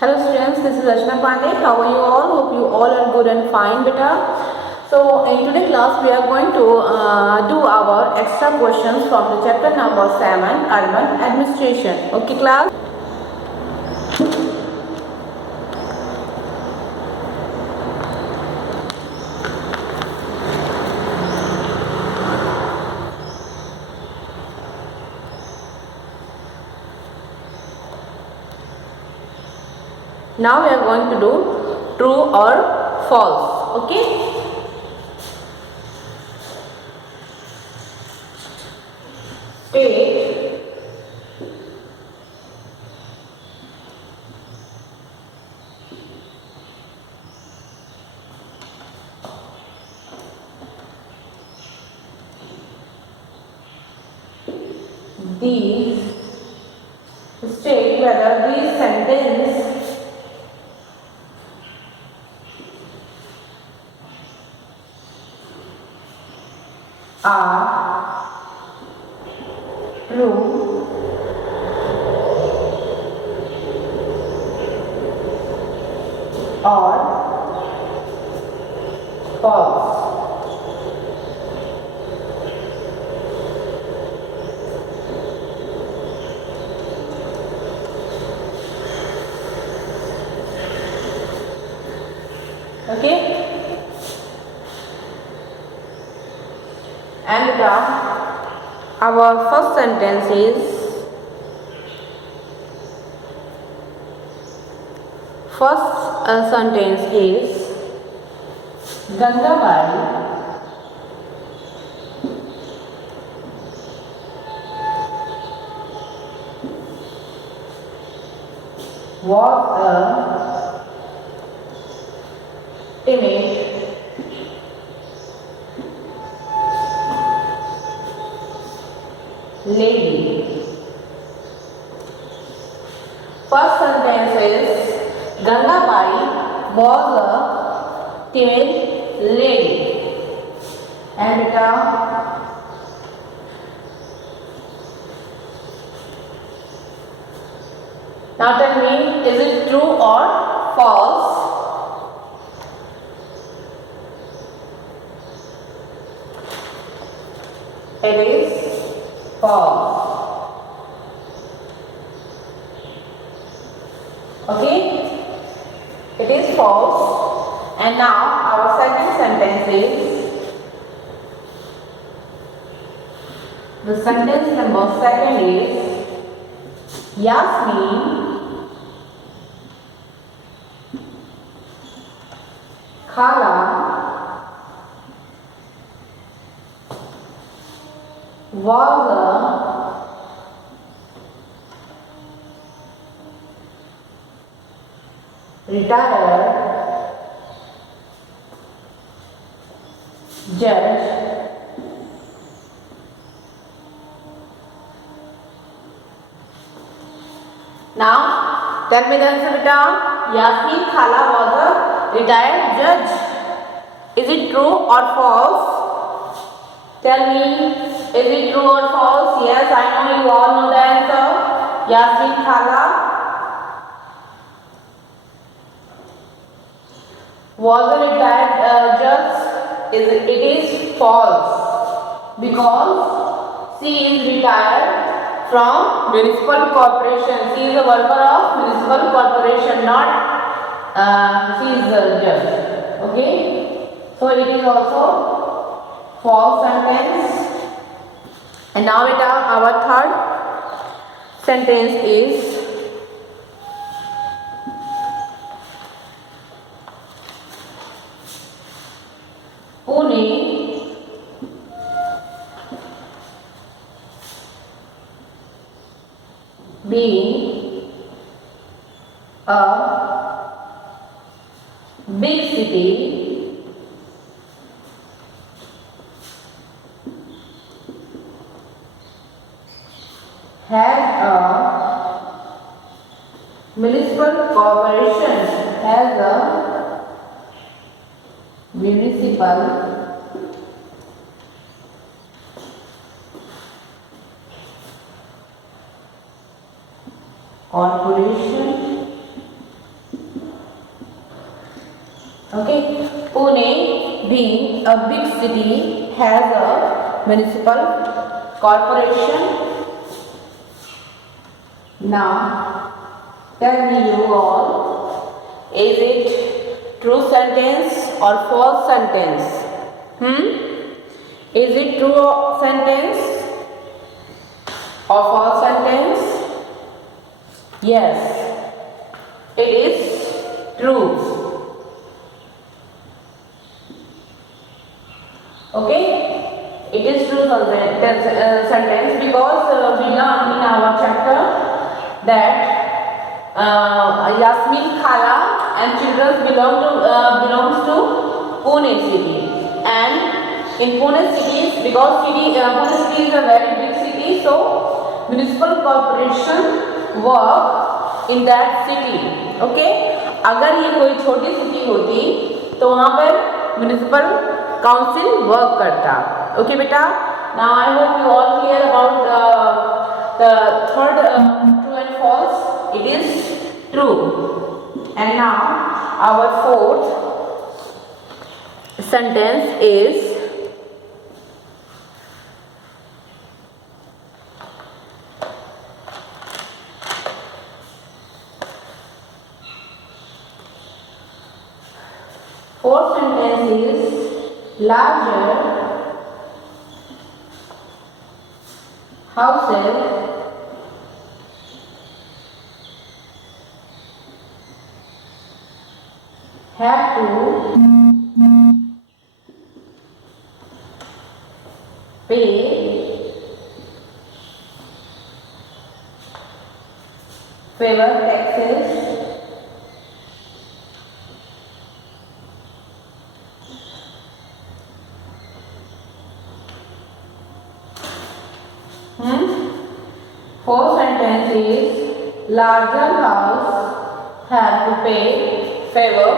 Hello students, this is Rachna Pandey. How are you all? Hope you all are good and fine, beta. So in today's class we are going to do our extra questions from the chapter number 7, Urban Administration. Okay class? Now we are going to do true or false. Okay? State these state whether these sentence are true or false. Okay? And our first sentence is Gangabai was a timid lady. First sentence is Gangabai was a timid lady. And now tell me, is it true or false? It is false. Okay? It is false. And now our second sentence is, the sentence number second is, Yasmin Khala was a retired judge Now, tell me the answer, beta. Yasmin Khala was a retired judge. Is it true or false? Tell me, is it true or false? Yes, I know you all know the answer. Yasmin Khala was a retired judge. It is false because she is retired from municipal corporation. She is a worker of municipal corporation, not she is a judge. Okay, so it is also false sentence. And now our third sentence is, Pune being a big city has a municipal corporation, has a municipal corporation Okay, Pune, being a big city, has a municipal corporation. Now, tell me you all, is it true sentence or false sentence? Is it true sentence or false sentence? Yes, it is true. Okay, it is true sentence because we learned in our chapter that Yasmin Khala and children belongs to Pune city, and in Pune city, because Pune city is a very big city, so municipal corporation work in that city. Okay, अगर ये कोई छोटी city होती तो वहाँ पर municipal council work करता. Okay बेटा, now I hope you all clear about the third true and false. It is true. And now our fourth sentence is larger houses have to pay favor taxes Fourth sentence is larger house have to pay favor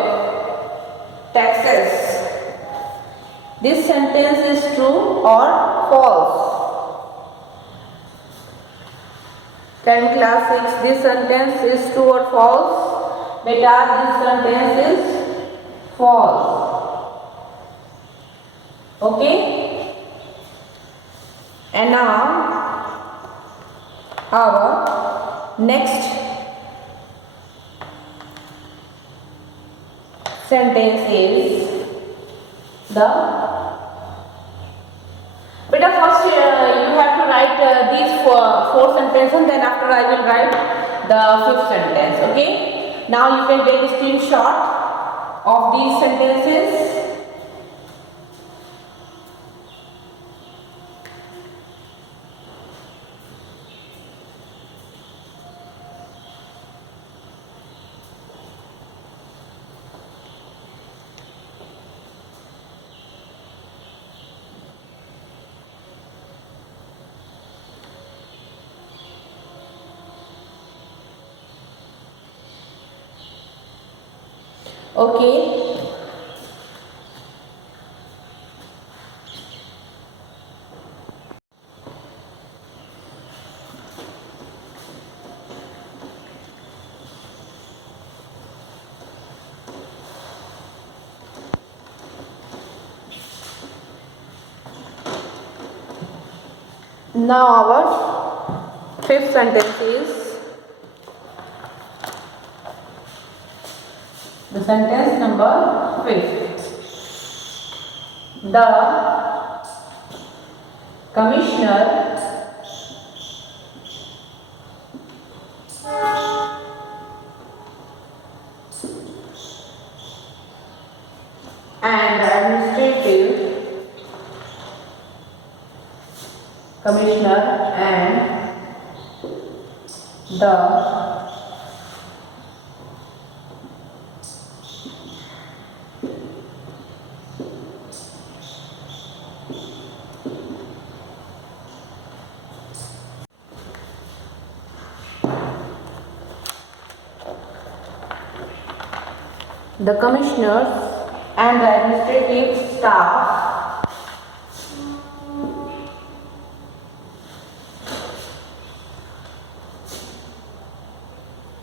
taxes. This sentence is true or false? Tell me class 6, this sentence is true or false? Beta, this sentence is false. Okay? And now our next sentence is the beta first you have to write these four sentences, and then after I will write the fifth sentence. Okay, now you can take a screenshot of these sentences. Okay. Now our fifth sentence is the sentence number 5. The commissioner and the administrative commissioner and the commissioners and the administrative staff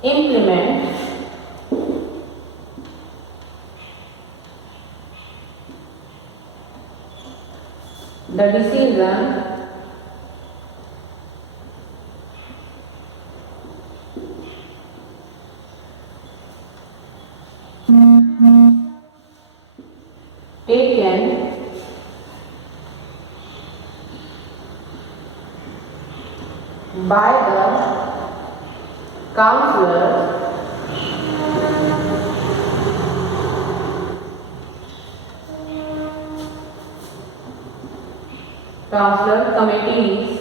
implement the decision taken by the counselor committees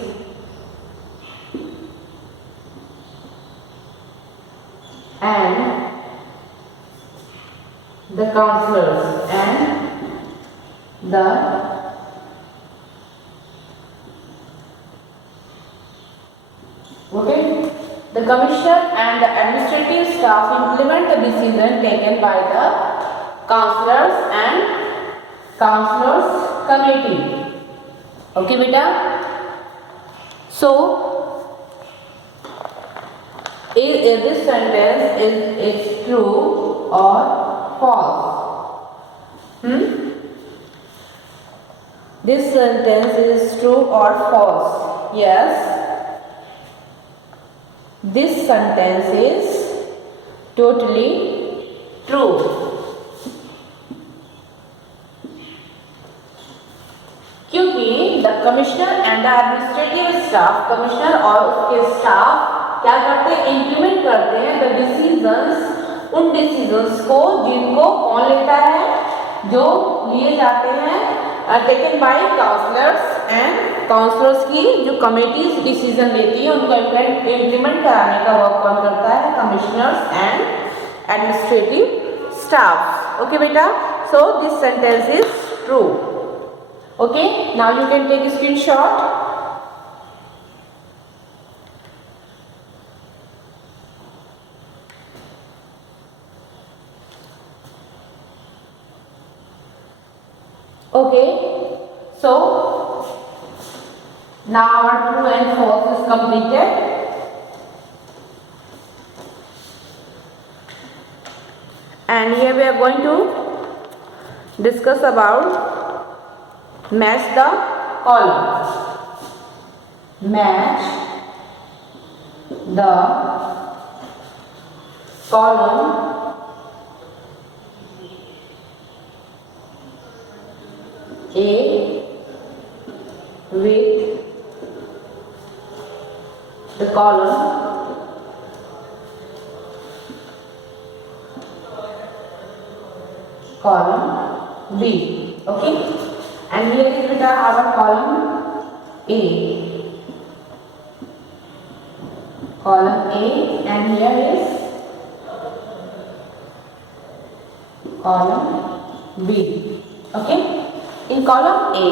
and the counselors and the the commissioner and the administrative staff implement the decision taken by the counselors and counselors committee. Okay beta, so this sentence is true or false? This sentence is true or false? Yes, this sentence is totally true. क्योंकि the commissioner and the administrative staff, commissioner और उसके staff क्या करते हैं, implement करते हैं the decisions, उन decisions को जिनको कौन लेता है, जो लिए जाते हैं taken by councillors and councillors की जो कमेटीज डिसीजन लेती है उनको इम्प्लीमेंट कराने का वर्क कौन करता है, commissioners and administrative staff. Okay बेटा, so this sentence is true. Okay, now you can take a screenshot. Okay, so now our true and false is completed. And here we are going to discuss about match the column. Match the column A with the column B. Okay. And here is beta our column A. Column A, and here is column B. Okay. In column A,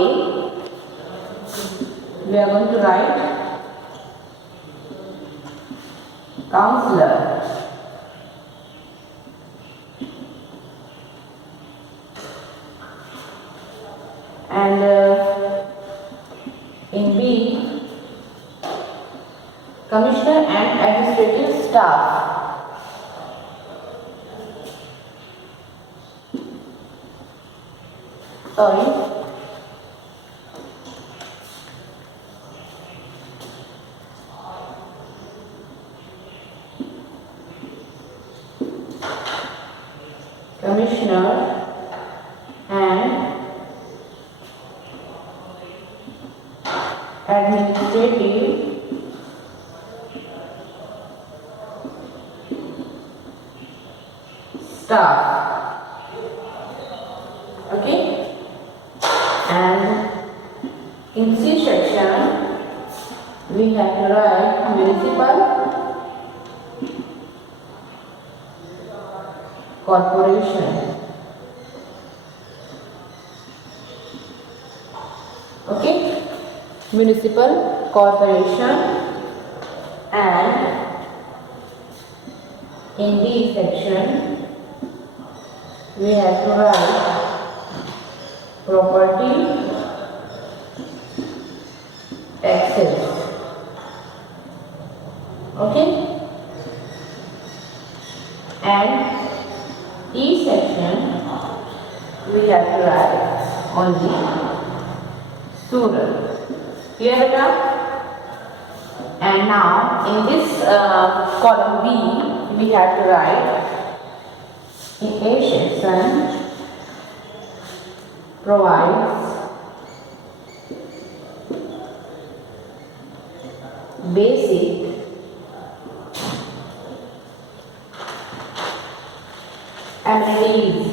we are going to write counselor. And in B, commissioner and administrative staff. Sorry. Commissioner and administrative staff. Okay, and in C section we have to write municipal corporation. Okay, municipal corporation, and in D section we have to write property taxes. Okay, and E section we have to write only Surat. Clear beta? And now in this column B, we have to write in A section provides basic amenities.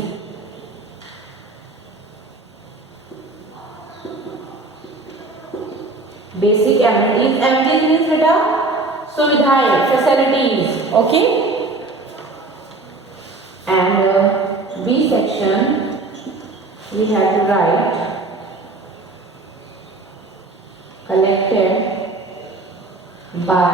Basic amenities. Amenities means beta सुविधाएं, facilities. Okay. And B section we have to write collected by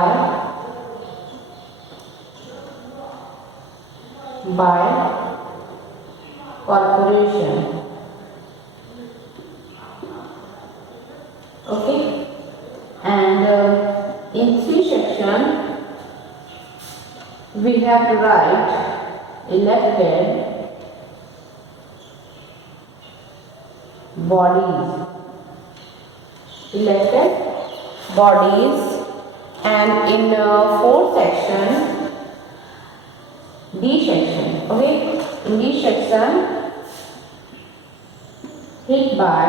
corporation. Okay. And in C section we have to write elected bodies. And in fourth section, D section. Okay, in D section, hit by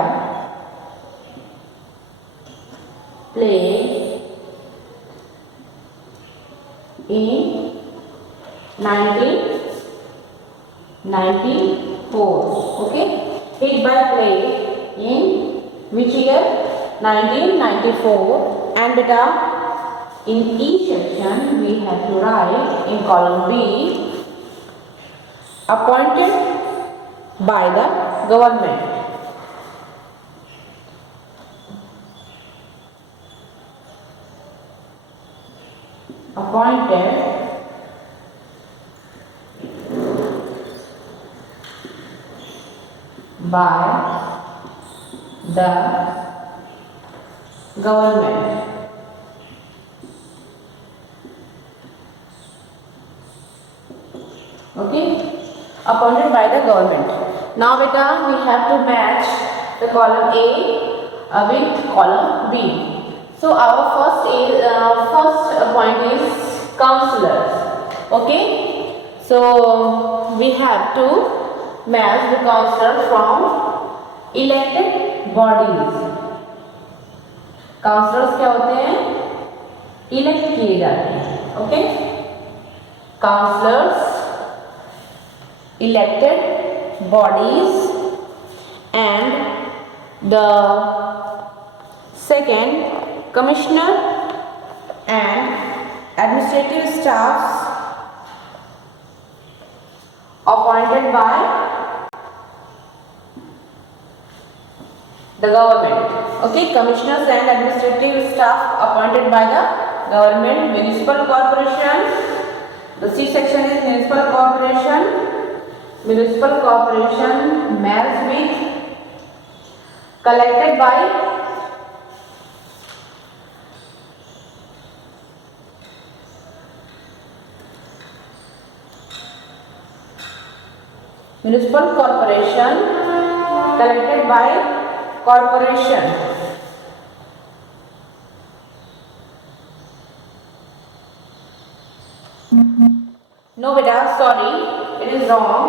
plague in 1994. Okay, hit by plague in which year? 1994. And beta in E section we have to write in column B appointed by the government. Appointed by the government. Okay, appointed by the government. Now beta we have to match the column A with column B. So our first point is councillors. Okay, so we have to match the councillor from elected bodies. Councillors क्या होते हैं? Elect किए जाते हैं. Okay, councillors elected bodies and the second commissioner and administrative staffs appointed by the government. Okay, commissioners and administrative staff appointed by the government. Municipal corporation, the C section is municipal corporation. Municipal corporation mayors with collected by municipal corporation collected by corporation. No beta, sorry, it is wrong.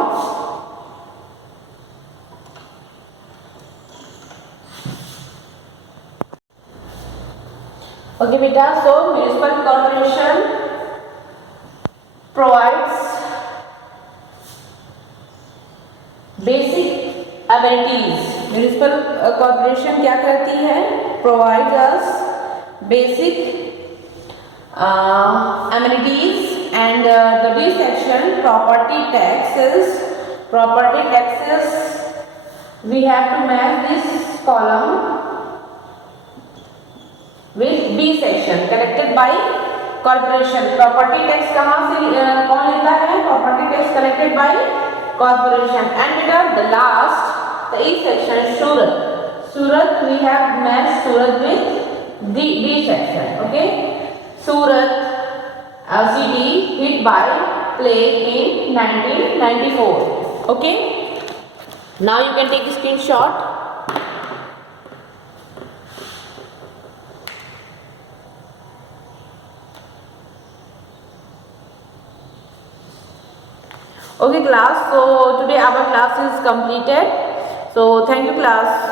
Okay beta, so municipal corporation provides basic amenities. Municipal corporation क्या करती है? Provide us basic amenities. And the D section property taxes. We have to match this column with B section collected by corporation. Property tax कहाँ से कौन लेता है? Property tax collected by corporation. And the last, the E section, Surat we have matched Surat with the B section. Okay, Surat city hit by plague in 1994. Okay, now you can take a screenshot. Okay class, so today our class is completed. So thank you class.